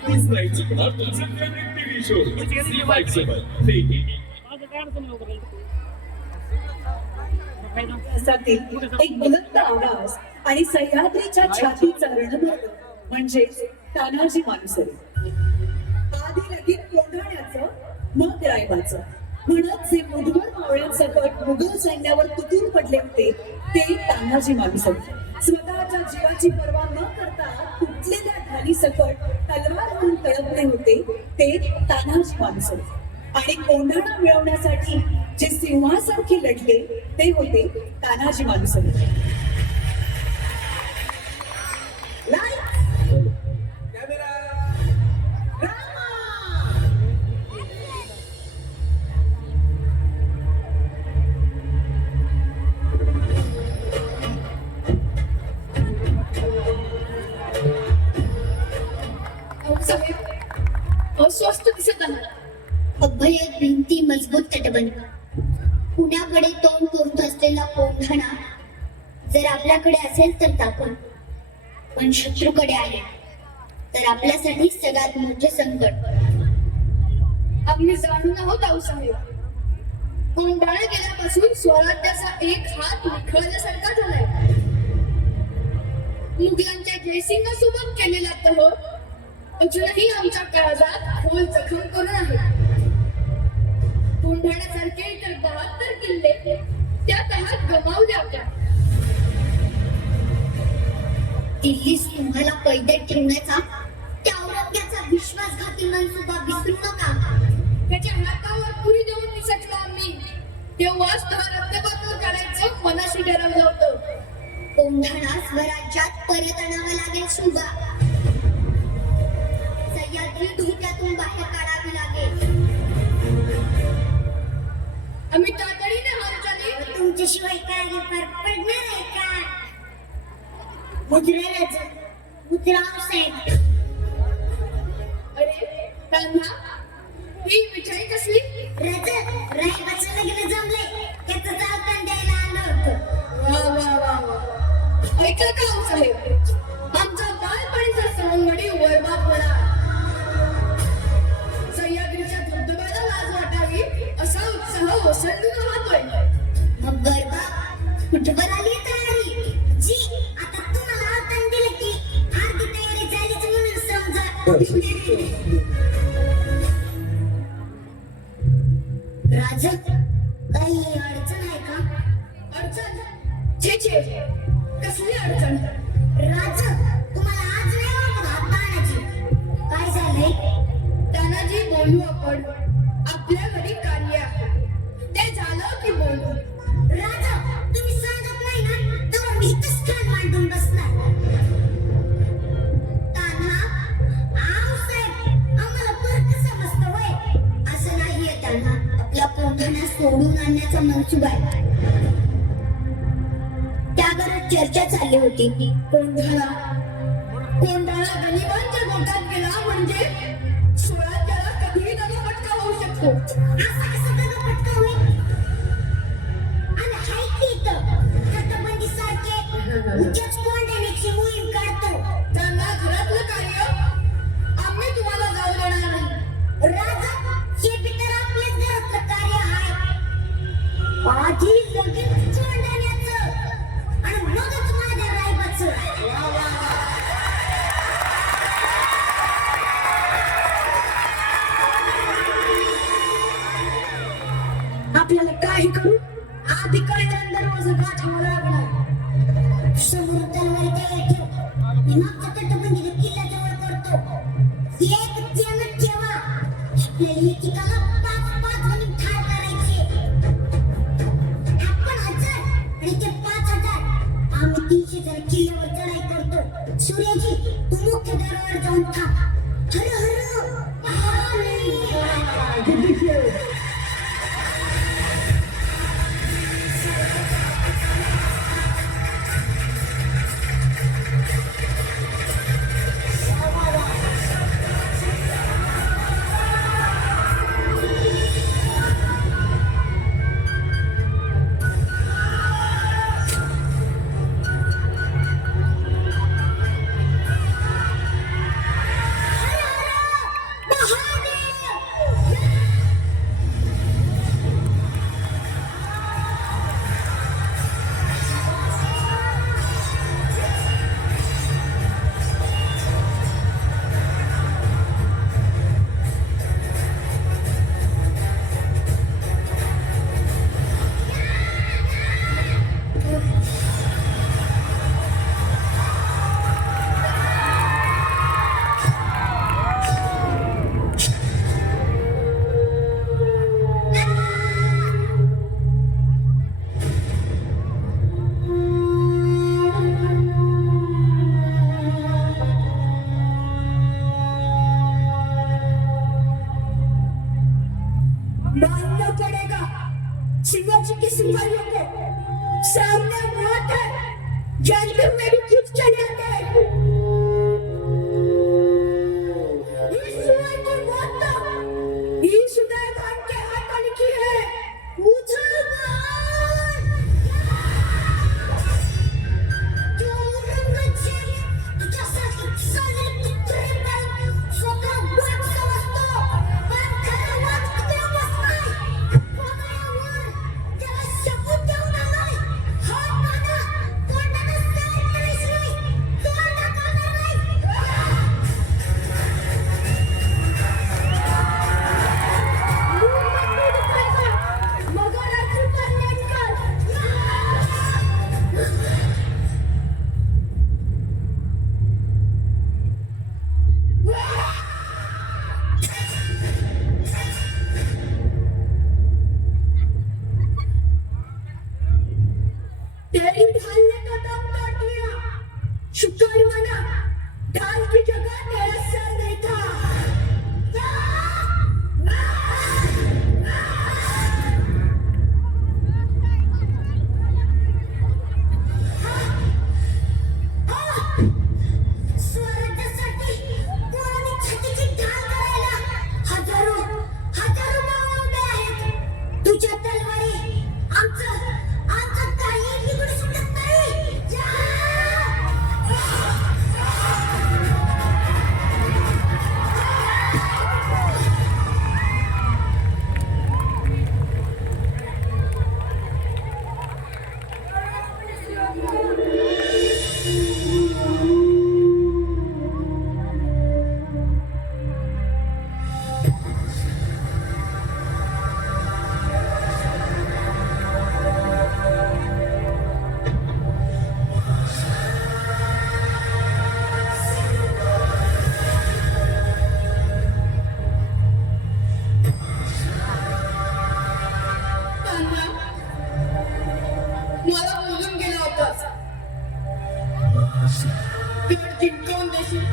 नक्कीच नाही चुकणार तुमचे favourite TV show Zee five seven एक बुलंद आवाज आणि सह्याद्रीच्या छातीचा रणभर म्हणजे तानाजी मालुसरे. आधी लगीत कोंढाण्याचं मग रायबाचं म्हणत जे मुधोर मावळ्यांसकट मुघल सैन्यावर तुटून पडले होते ते तानाजी मालुसरे. स्वतःच्या जीवाची पर्वा न करता तुटलेल्या ढाली सकट तलवार म्हणून तळपले होते ते तानाजी मालुसरे. आणि कोंढाणा मिळवण्यासाठी जे सिंहासारखे लढले ते होते तानाजी मालुसरे. अस्वस्थ दिसत आहात. अभय भिंती मजबूत तटबंदी पुण्याकडे तोंड करून असलेला कोंढाणा जर आपल्याकडे असेल तर तापून, पण शत्रूकडे आहे तर आपल्यासाठी सगळ्यात मोठे संकट. आम्ही जाणून आहोत आऊसाहेब. कोंढाणा गेल्यापासून स्वराज्याचा एक हात निखळल्यासारखा झालाय. मुघलांच्या जयसिंग सोबत केलेला तह अजूनही आमच्या काळजात खोल जखम करून आहे. कोंढाण्यासारखे इतर 72 किल्ले त्या काळात गमावले होत्या. दिल्लीस तुम्हाला कैदेत ठेवण्याचा त्या औरंग्याचा विश्वासघाती मनसुबा विसरू नका. त्याच्या हातावर पुरी देऊन निसटलो आम्ही. तेव्हाच त्याला रक्तपातळ करायचं मनाशी ठरवलं होतं. कोंढाणा स्वराज्यात परत आणावा लागेल सुबा. सह्याद्री धोक्यातून बाहेर काढावी लागेल. आम्ही तातडीने हालचाली. तुमच्याशिवाय काय पडणार आहे का? मुद्राव साहेब. अरे त्यांना ही मिठाई कसली? रायबाचं लग्न जमलंय त्याचं चालताना द्यायला आलं होतं. वा वा वा वा. ऐकलं का साहेब? आमचा बालपणीचा सवंगडी वैभव होणार. सह्याद्रीच्या धबधब्याला लाज वाटावी असा उत्साह ओसंडून वाहतोय. मग गरबा कुठवर आली तयारी? जी आता तुम्हाला आव्हान दिलं की अर्धी तयारी झालीच म्हणून समजा. राजा काही अडचण आहे का? अडचण? छे छे कसली अडचण? राजा तुम्हाला आज नाही वाटत हात पाहण्याची? काय झालंय? तानाजी बोलू आपण. आपल्या घरी कार्य आहे ते झालं की बोलू. राजा तुम्ही सांगत नाही ना तर मी इथंच कान मांडून बसणार. तान्हा आऊसाहेब आम्हाला फरक समजतं वय. असं नाहीये तान्हा. आपला कोंढाणा सोडून आणण्याचा मनसुबा आहे. त्यावर चर्चा चालली होती. कोंढाणा गनिमांच्या गोटात गेला म्हणजे स्वराज्याला कधीही त्याला फटका होऊ शकतो. असा कसा त्याला फटका होईल? आणि हायती तटबंदी सारखे उच्च कोंढाण्याची मोहीम काढतो. त्यांना घरातलं कार्य आम्ही तुम्हाला जाऊ देणार नाही. राजा हे बिटर आपल्याच घरातलं कार्य आहे. आधी लगेच कोंढाण्याचं आणि मगच माझ्या रायबाचं. आपल्याला काही करू आधी कळलं दरवाजा गाठावा लागणार. समोर तलवारी तयार ठेव. मी मागच्या तटबंदीला किल्ल्याजवळ करतो. एक ध्यानात ठेवा आपल्याला एकेकाला 5-5 जण ठार करायचे. आपण 1000 आणि ते 5000. आम्ही 300 जण किल्ल्यावर चढाई करतो. सूर्याजी तू मुख्य दरवाजावर जाऊन थांब. हर हर मानना पड़ेगा शिवाजी की सिपाहियों को सामने मौत है जानते हुए भी कुछ चले आते हैं इस सुअर की मौत तो इस उदयभान के हाथों लिखी है उछल मार तू रंगछे तुझ्यासारखी चालेल कुत्रे नाही स्वतः वाट समजतो पण खरा वाट कुत्र्यालाच नाही कोणावर त्याला शपथ देऊन आलाय हात माना तोंडाला साईड केल्याशिवाय तोंड दाखवणार नाही मगर अर्जुन करण्याकर तेरी ढाल ने तो दम तोड़ दिया शुक्र मना ढाल की जगह तेरा सर नहीं था स्वराज्यासाठी पोरांनी छातीची ढाल करायला हजारो हजारो मावळे उभे आहेत तुझ्या तलवारी आमचं आमचं काही बिघडू शकत नाही मला बोलून गेला होतास गड जिंकवून देशील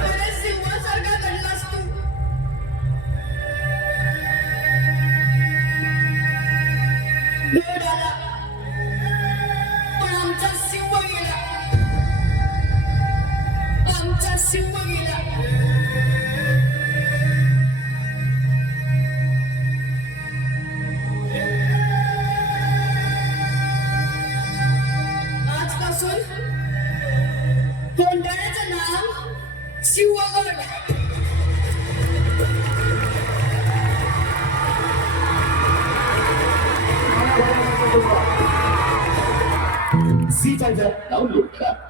अरे सिंहासारखा लढलास तू गड आला पण आमचा सिंह गेला आमचा सिंह गेला आजपासून कोंढाण्याचं नाव शिवगड झी फायदा डाउनलोड करा